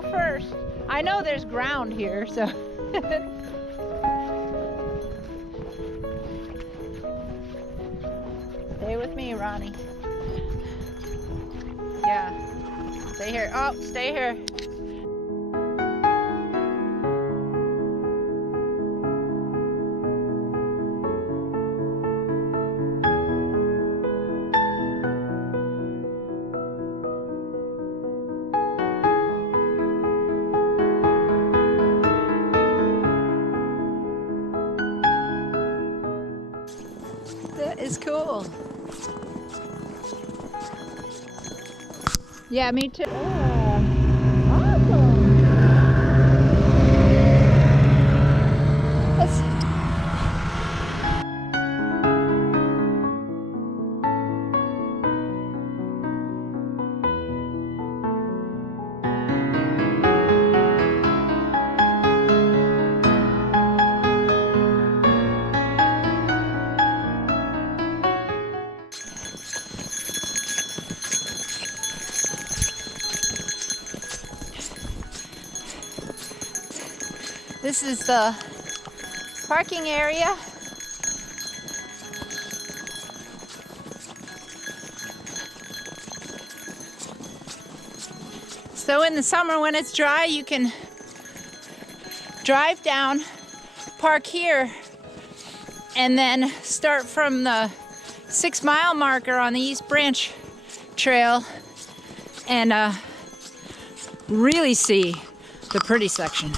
go first. I know there's ground here, so. Stay with me, Ronnie. Yeah. Stay here. Oh, stay here. That is cool. Yeah, me too. Awesome. This is the parking area. So in the summer when it's dry, you can drive down, park here, and then start from the 6 mile marker on the East Branch Trail and really see the pretty section.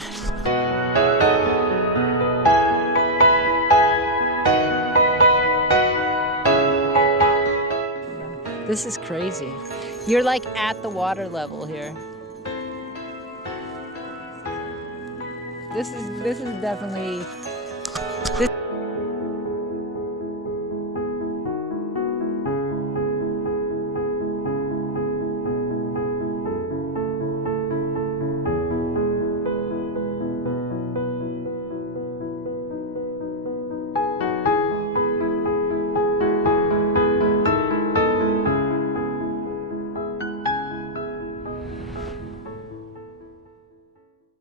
This is crazy. You're like at the water level here. This is definitely